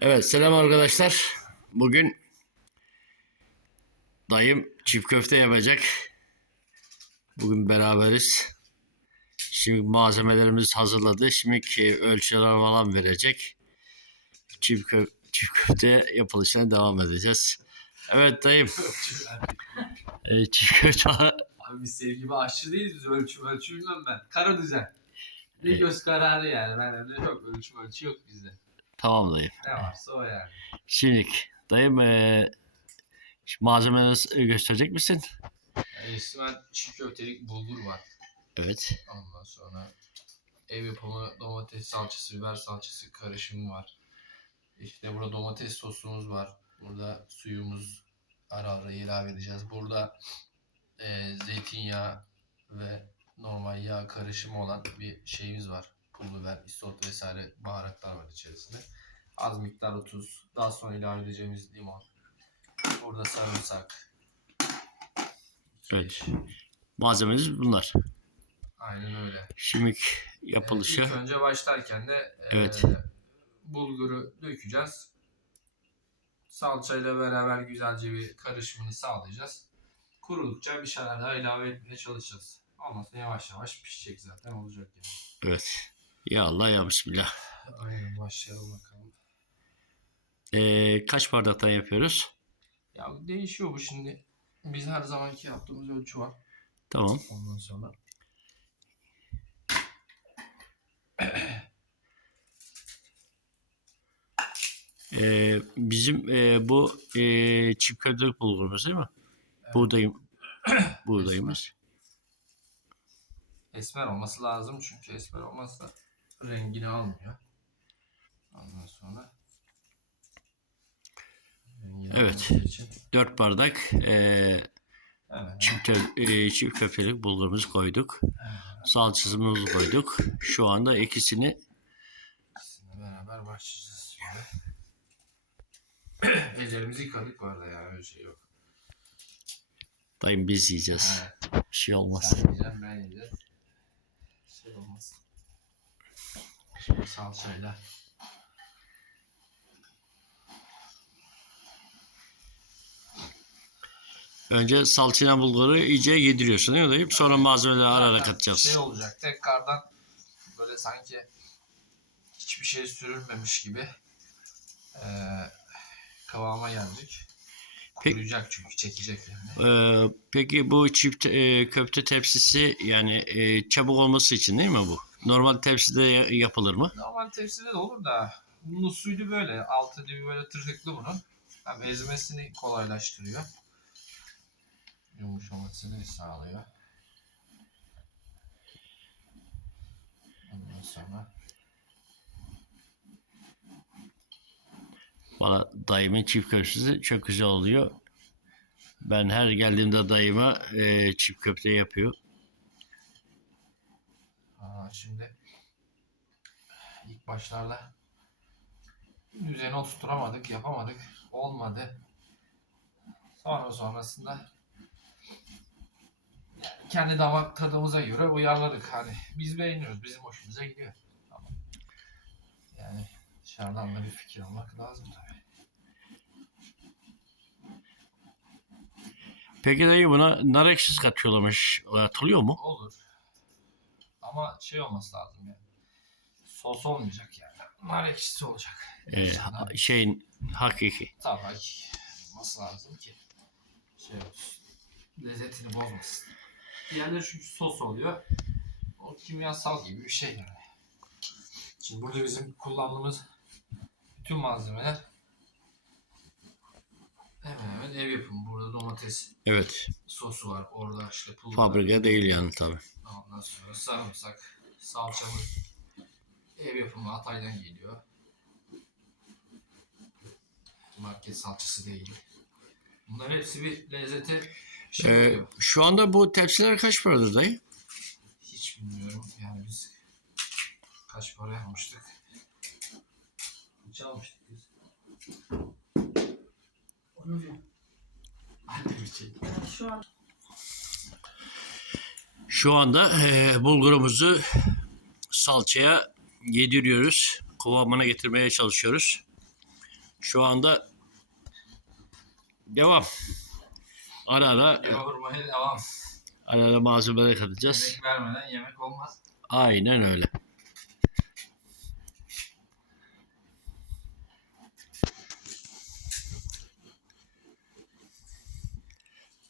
Evet selam arkadaşlar. Bugün dayım çift köfte yapacak. Bugün beraberiz. Şimdi malzemelerimizi hazırladı. Şimdi ki ölçüler falan verecek. Çift, kö çift köfte yapılışına devam edeceğiz. Evet dayım. e, çift köfte Abi biz senin gibi aşçı değiliz. Biz ölçüm ölçü bilmem ben. Kara düzen. Ne göz kararı yani. Ben öyle yok. Ölçüm ölçü yok bizde. Tamam dayım. Ne varsa o yani. Şimdi dayım e, malzemeleri gösterecek misin? yani ben çiğ köftelik bulgur var. Evet. Ondan sonra ev yapımı domates salçası, biber salçası karışımı var. İşte burada domates sosumuz var. Burada suyumuz ara ara ilave edeceğiz. Burada e, zeytinyağı ve normal yağ karışımı olan bir şeyimiz var. Pul biber, isot vesaire baharatlar var içerisinde. Az miktarda tuz. Daha sonra ilave edeceğimiz limon. Burada sarımsak. Evet. Malzememiz bunlar. Aynen öyle. Şimdi yapılışı. İlk önce başlarken de Evet. eee, bulguru dökeceğiz. Salçayla beraber güzelce bir karışımını sağlayacağız. Kurudukça bir şeyler daha ilave etmeye çalışacağız. Olmazsa yavaş yavaş pişecek zaten olacak yani. Evet. Ya Allah ya Bismillah. Aynen başlayalım bakalım. Ee, kaç bardaktan yapıyoruz? Ya değişiyor bu şimdi. Biz her zamanki yaptığımız ölçü var. Tamam. Ondan sonra. Ee, bizim e, bu e, çift köftelik bulgurumuz değil mi? Buğdayım. Buğdayımız. Esmer olması lazım çünkü esmer olmazsa rengini almıyor. Ondan sonra Evet. 4 bardak e, Evet. çift, e, çift köftelik bulgurumuzu koyduk. Salçasımızı koyduk. Şu anda ikisini İkisini beraber başlayacağız şimdi. Ellerimizi yıkadık bu arada yani öyle şey yok. dayım biz yiyeceğiz. Evet. Bir şey olmaz. Sen yiyeceksin ben yiyeceğiz. Şey olmaz. Şimdi salçayla. Önce salçayla bulguru iyice yediriyorsun değil mi dayım? Sonra malzemeleri ara ara katacağız. Şey olacak tekrardan böyle sanki hiçbir şey sürülmemiş gibi eee kıvama. Peki- Kuruyacak çünkü çekecek yani. Ee, peki bu çift e, köfte tepsisi yani e, çabuk olması için değil mi bu? Normal tepside ya- yapılır mı? Normal tepside de olur da bunun usulü böyle. Altı dibi böyle tırtıklı bunun. Hem ezmesini kolaylaştırıyor. Yumuşamasını sağlıyor. Ondan sonra Valla dayımın çift köftesi çok güzel oluyor. Ben her geldiğimde dayıma e, çift köfte yapıyor. Şimdi ilk başlarda düzeni oturtamadık, yapamadık. Olmadı. Sonra sonrasında kendi damak tadımıza göre uyarladık. Hani biz beğeniyoruz, bizim hoşumuza gidiyor. Ama yani dışarıdan da bir fikir almak lazım tabii. Peki dayı buna nar ekşisi katıyorlarmış. Atılıyor mu? Olur. Ama şey olması lazım yani. Sos olmayacak yani. Nar ekşisi olacak. Ee, ha- şeyin hakiki. Tabii ki olması lazım ki şey olsun. Lezzetini bozmasın. Diğerleri çünkü sos oluyor. O kimyasal gibi bir şey yani. Şimdi burada bizim kullandığımız bütün malzemeler hemen hemen ev yapımı. Burada domates Evet. sosu var. Orada işte pul Fabrika değil yani tabii. Ondan sonra sarımsak, salçamız ev yapımı Hatay'dan geliyor. Market salçası değil. Bunların hepsi bir lezzeti şey Ee, oluyor. şu anda bu tepsiler kaç paradır dayı? Hiç bilmiyorum. Yani biz kaç para almıştık? Kaç almıştık biz? Onu diyorum. Hadi bir şey. Yani şu an Şu anda e, bulgurumuzu salçaya yediriyoruz. Kıvamına getirmeye çalışıyoruz. Şu anda devam. Ara ara, Yoğurmaya devam. ara ara malzemeleri katacağız. Yemek vermeden yemek olmaz. Aynen öyle.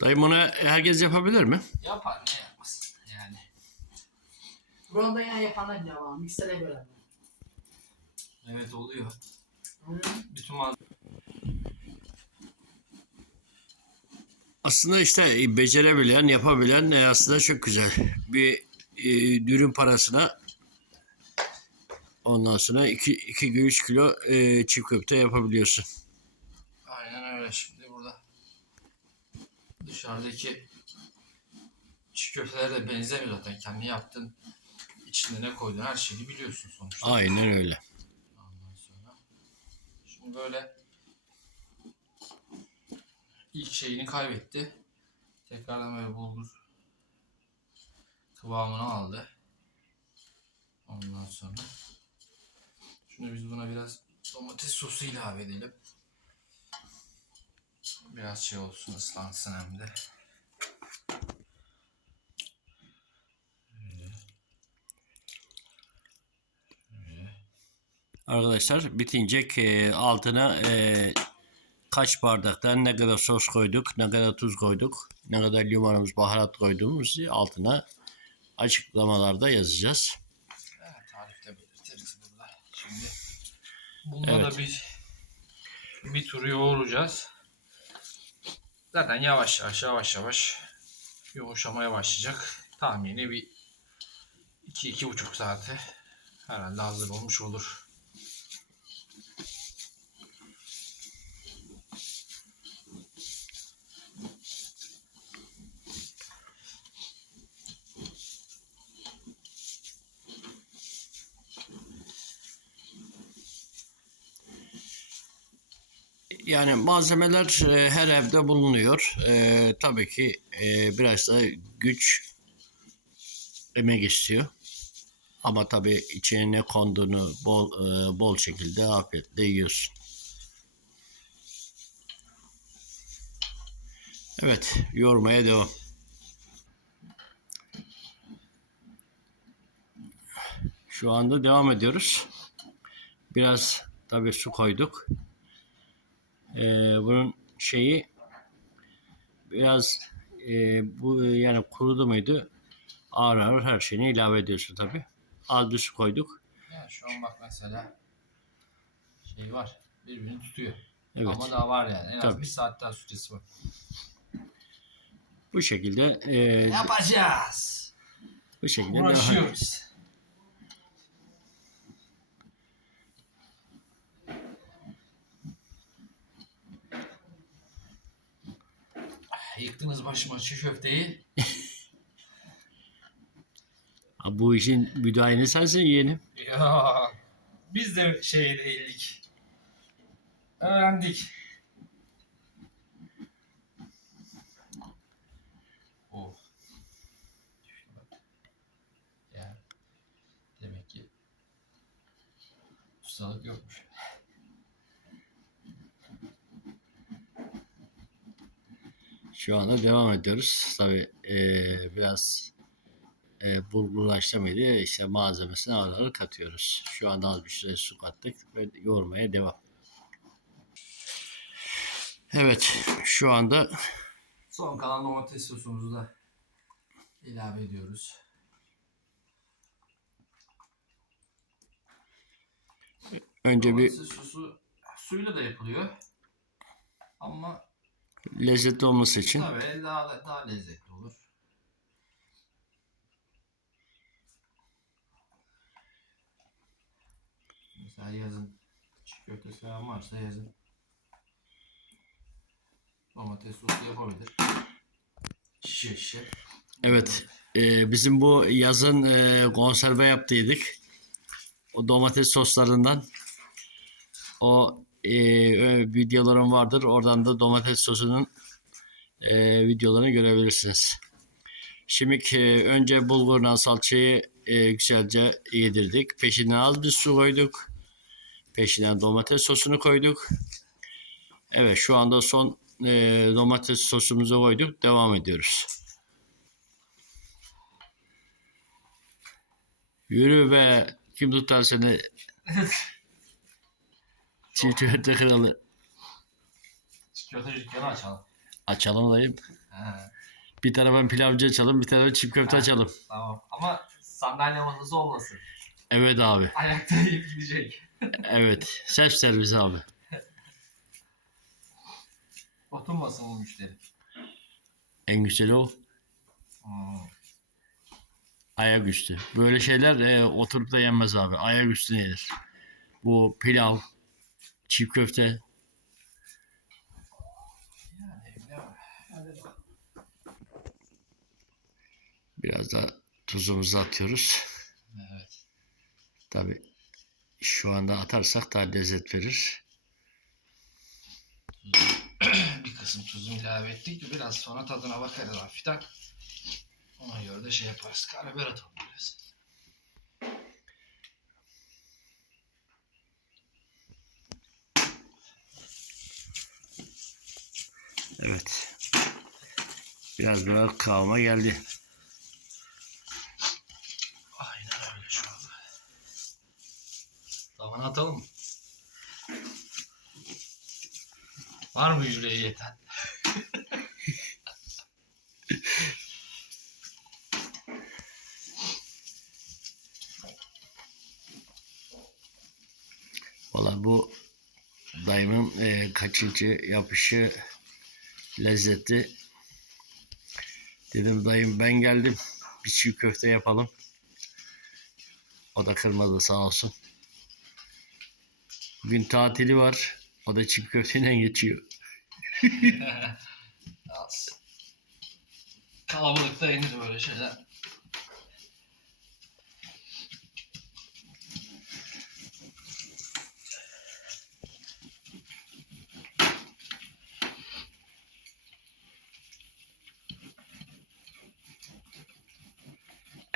Dayım bunu herkes yapabilir mi? Yapar ne yapmasın yani. Ronda yan yapanlar bile var. Miksere göre. Evet oluyor. Hı. Bütün malzeme Aslında işte e, becerebilen, yapabilen e, aslında çok güzel. Bir e, dürüm parasına ondan sonra 2 2 3 kilo e, çiğ köfte yapabiliyorsun. Aynen öyle şimdi burada. Dışarıdaki çiğ köfteler de benzemiyor zaten. Kendi yaptığın içinde ne koyduğun her şeyi biliyorsun sonuçta. Aynen öyle. Ondan sonra. Şimdi böyle ilk şeyini kaybetti. Tekrardan böyle bulgur kıvamını aldı. Ondan sonra şimdi biz buna biraz domates sosu ilave edelim. Biraz şey olsun ıslansın hem de. Arkadaşlar bitince e, altına e, kaç bardaktan ne kadar sos koyduk, ne kadar tuz koyduk, ne kadar limonumuz, baharat koyduğumuzu altına açıklamalarda yazacağız. Evet, tarifte belirtiriz burada. Şimdi bunda Evet. da bir bir tur yoğuracağız. Zaten yavaş yavaş yavaş yavaş yumuşamaya başlayacak. Tahmini bir 2-2,5 saate herhalde hazır olmuş olur. Yani malzemeler e, her evde bulunuyor. E, tabii ki e, biraz da güç emek istiyor. Ama tabii içine ne konduğunu bol e, bol şekilde afiyetle yiyorsun. Evet, yoğurmaya devam. Şu anda devam ediyoruz. Biraz tabii su koyduk. Ee, bunun şeyi biraz e, bu yani kurudu muydu ağır ağır her şeyini ilave ediyorsun tabi. Az bir su koyduk. Yani şu an bak mesela şey var birbirini tutuyor. Evet. Ama daha var yani. En az Tabii. bir saat daha süresi var. Bu şekilde e, Yapacağız. bu şekilde devam- Uğraşıyoruz. Ah, Yıktınız başıma çiğ köfteyi. Ha, Bu işin müdahale sensin yeğenim. Ya biz de şey değildik. Öğrendik. Oh. Ya demek ki ustalık yokmuş. Şu anda devam ediyoruz. Tabi biraz e, bulgurlaştırmaydı. İşte malzemesini ağır ağır katıyoruz. Şu anda az bir süre su kattık ve yoğurmaya devam. Evet şu anda Son kalan domates sosumuzu da ilave ediyoruz. önce bir Domates sosu suyla da yapılıyor. Ama lezzetli olması için tabii daha daha lezzetli olur. Mesela yazın çiğ köfte seven varsa yazın domates sosu yapabilir. Şişe şişe. Evet. e, bizim bu yazın e, konserve yaptıydık. O domates soslarından o e, videolarım vardır. Oradan da domates sosunun e, videolarını görebilirsiniz. Şimdi e, önce bulgurla salçayı e, güzelce yedirdik. Peşine az bir su koyduk. Peşinden domates sosunu koyduk. Evet şu anda son e, domates sosumuzu koyduk. Devam ediyoruz. Yürü be. Kim tutar seni? Çift köfte kralı. Çikolata dükkanı açalım. Açalım dayım. He, Bir tarafa pilavcı açalım, bir tarafa çift köfte Ha. açalım. tamam. Ama sandalye masası olmasın. Evet abi. Ayakta yiyip gidecek. Evet. Self servis abi. Oturmasın o müşteri. En güzeli o. Hmm. Ayaküstü. Böyle şeyler e, oturup da yenmez abi. Ayaküstü yenir. Bu pilav, çiğ köfte. Biraz da tuzumuzu atıyoruz. Evet. Tabi şu anda atarsak daha lezzet verir. bir kısım tuzunu ilave ettik. Biraz sonra tadına bakarız hafiften. Ona göre de şey yaparız. Karabiber atalım biraz. Evet. Biraz biraz kavma geldi. Aynen öyle şu anda. Tavana atalım? Var mı yüreği yeten? Valla bu dayımın e, kaçıncı yapışı lezzetli. Dedim dayım ben geldim. Bir çiğ köfte yapalım. O da kırmadı sağ olsun. Bugün tatili var. O da çiğ köfteyle geçiyor. Kalabalıkta yenir böyle şeyler.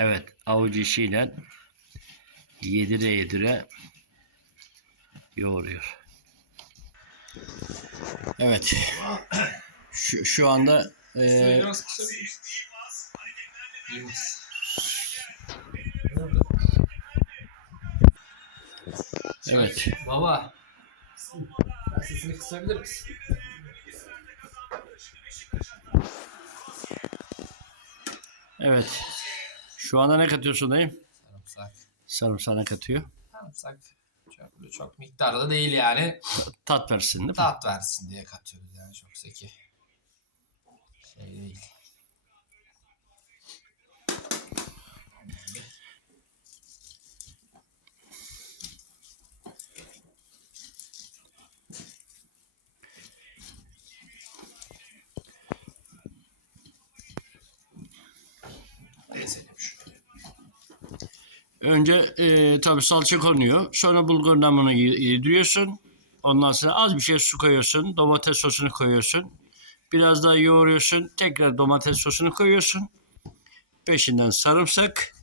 Evet avuç işiyle yedire yedire yoğuruyor. Evet. Şu, şu anda e, evet Baba. Sesini kısabilir misin? evet. Şu anda ne katıyorsun dayım? Sarımsak. Sarımsağını katıyor. Sarımsak çok, çok miktarda değil yani. Tat versin değil mi? Tat versin diye katıyoruz yani çok zeki. Şey değil. Önce e, tabii salça konuyor. Sonra bulgur namını ye- yediriyorsun. Ondan sonra az bir şey su koyuyorsun. Domates sosunu koyuyorsun. Biraz daha yoğuruyorsun. Tekrar domates sosunu koyuyorsun. Peşinden sarımsak,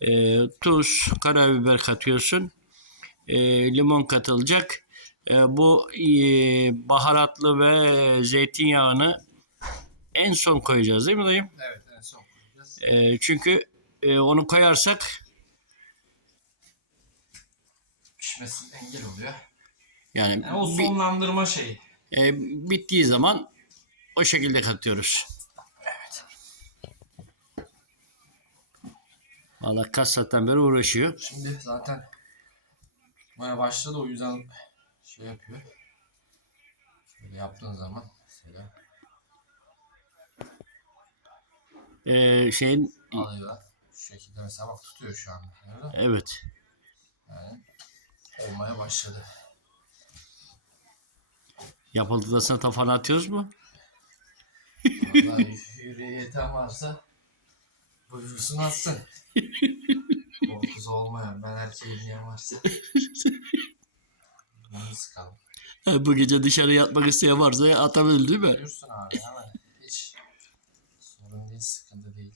e, tuz, karabiber katıyorsun. E, limon katılacak. E, bu e, baharatlı ve zeytinyağını en son koyacağız değil mi dayım? Evet en son koyacağız. E, çünkü e, onu koyarsak Pişmesi engel oluyor. yani Yani o sonlandırma şeyi. E, bittiği zaman o şekilde katıyoruz. Evet. Valla kaç saatten beri uğraşıyor. Şimdi zaten tutmaya başladı o yüzden şey yapıyor. Şöyle yaptığın zaman mesela E, şeyin alıyor. Şu şekilde mesela bak tutuyor şu mü? evet. Yani olmaya başladı. Yapıldığında tafana atıyoruz mu? Vallahi yüreği yeten varsa buyursun atsın. Korkusu olmayan ben erkeğim diyen varsa. Bunu sıkalım. Ha, Bu gece dışarı yatmak isteyen varsa atabilir değil mi? Buyursun abi hemen. Hiç sorun değil, sıkıntı değil.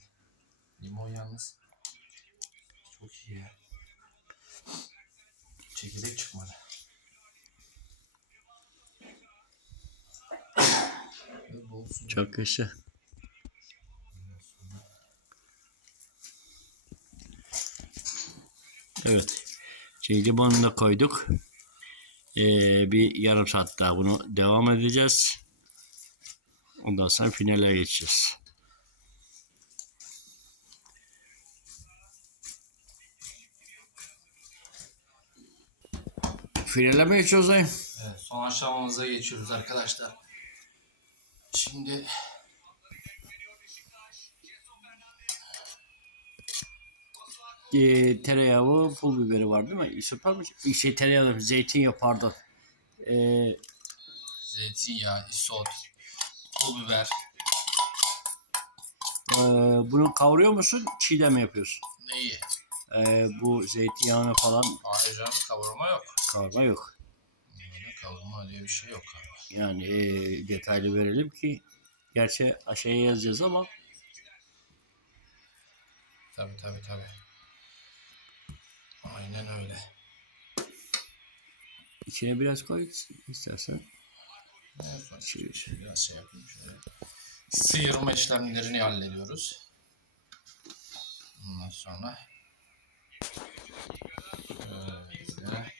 Limon yalnız Çekirdek çıkmadı. Çok yaşa. Evet. Şimdi limonunu da koyduk. Ee, bir yarım saat daha bunu devam edeceğiz. Ondan sonra finale geçeceğiz. Finale mi geçiyoruz dayı? Evet, son aşamamıza geçiyoruz arkadaşlar. Şimdi Ee, tereyağı, pul biberi var değil mi? İsopar mı? Şey tereyağı, zeytinyağı pardon. Ee, zeytinyağı, isot, pul biber, Ee, bunu kavuruyor musun? Çiğdem mi yapıyorsun? neyi? Ee, bu zeytinyağını falan canım kavurma yok. Kavurma yok. Böyle kavurma diye bir şey yok abi. Yani e, detaylı verelim ki gerçi aşağıya yazacağız ama Tabi tabi tabi. Aynen öyle. içine biraz koy istersen. Evet, Şey- biraz şey yapayım şöyle. Sıyırma işlemlerini hallediyoruz. Ondan sonra şöyle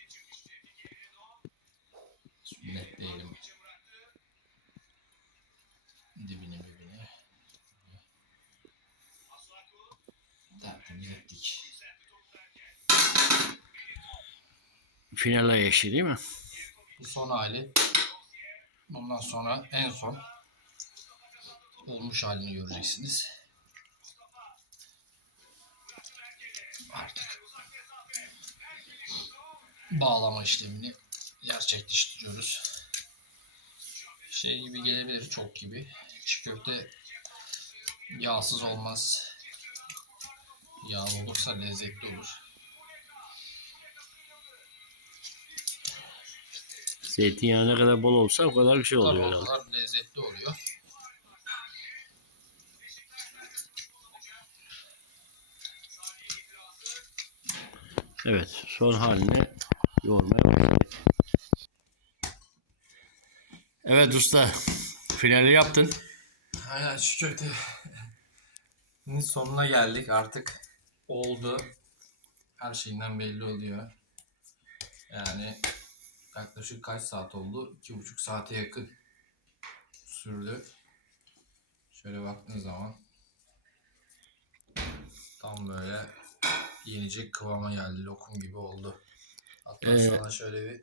Finale yeşil değil mi? Son hali. Bundan sonra en son olmuş halini göreceksiniz. Artık bağlama işlemini gerçekleştiriyoruz. Şey gibi gelebilir çok gibi. Çiğ köfte yağsız olmaz. Yağlı olursa lezzetli olur. Zeytinyağı ne kadar bol olsa o kadar bir şey oluyor kadar lezzetli oluyor. Evet son haline yoğurmaya başladık. Evet usta finali yaptın. Aynen şu köftenin sonuna geldik artık. Oldu. Her şeyinden belli oluyor. Yani yaklaşık kaç saat oldu? İki buçuk saate yakın sürdü. Şöyle baktığın zaman tam böyle yenecek kıvama geldi. Lokum gibi oldu. Hatta Ee, sana şöyle bir,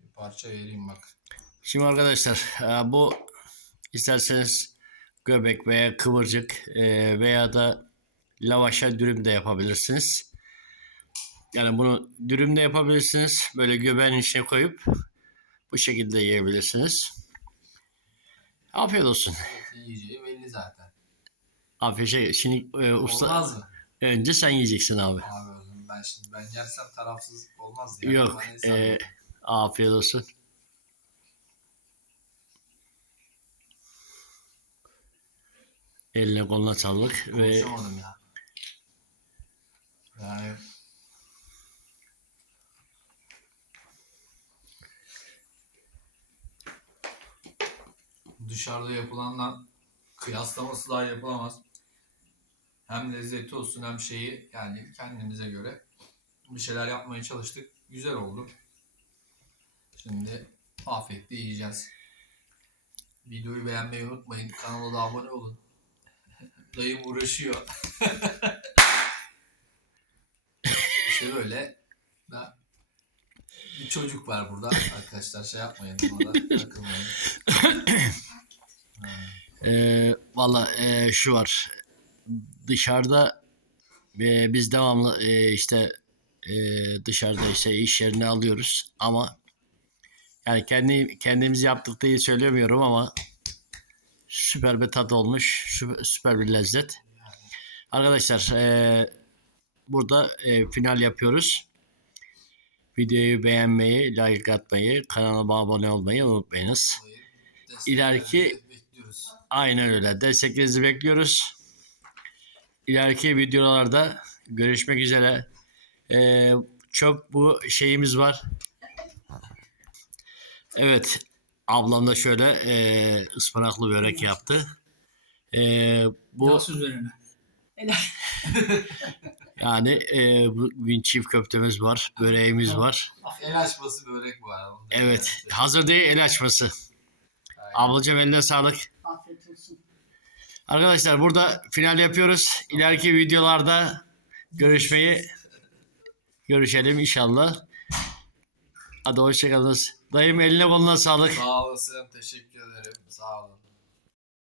bir parça vereyim bak. Şimdi arkadaşlar e, bu isterseniz göbek veya kıvırcık e, veya da lavaşa dürüm de yapabilirsiniz. Yani bunu dürüm de yapabilirsiniz. Böyle göbeğin içine koyup bu şekilde yiyebilirsiniz. Afiyet olsun. Yiyeceği belli zaten. Afiyet şey. Şimdi e, usta Olmaz mı? önce sen yiyeceksin abi. Abi o zaman ben şimdi ben yersem tarafsız olmaz ya. Yok. E, afiyet olsun. Eline koluna sağlık ve Konuşamadım ya. Dışarıda yapılanla kıyaslaması daha yapılamaz. Hem lezzeti olsun hem şeyi yani kendimize göre bir şeyler yapmaya çalıştık. Güzel oldu. Şimdi afiyetle yiyeceğiz. Videoyu beğenmeyi unutmayın. Kanala da abone olun. Dayım uğraşıyor. işte böyle da bir çocuk var burada. Arkadaşlar şey yapmayın. Takılmayın. Valla e, şu var. Dışarıda e, biz devamlı e, işte e, dışarıda işte iş yerine alıyoruz ama yani kendi kendimiz yaptık diye söylemiyorum ama süper bir tat olmuş. sü- Süper bir lezzet. Arkadaşlar e, burada e, final yapıyoruz. Videoyu beğenmeyi, like atmayı, kanalıma abone olmayı unutmayınız. İleriki-. Aynen öyle. Desteklerinizi bekliyoruz. İleriki videolarda görüşmek üzere. Ee, çok bu şeyimiz var. Evet. Ablam da şöyle e, ıspanaklı börek yaptı. E, bu Yağsız üzerine. yani e, bugün çift köftemiz var, böreğimiz var. El açması börek var. Onu da Evet. Hazır değil el açması. Ablacığım eline sağlık. Afiyet. Arkadaşlar burada final yapıyoruz. İleriki videolarda görüşmeyi görüşelim inşallah. Hadi hoşçakalınız. Dayım eline koluna sağlık. Sağ olasın. Teşekkür ederim. Sağ olun.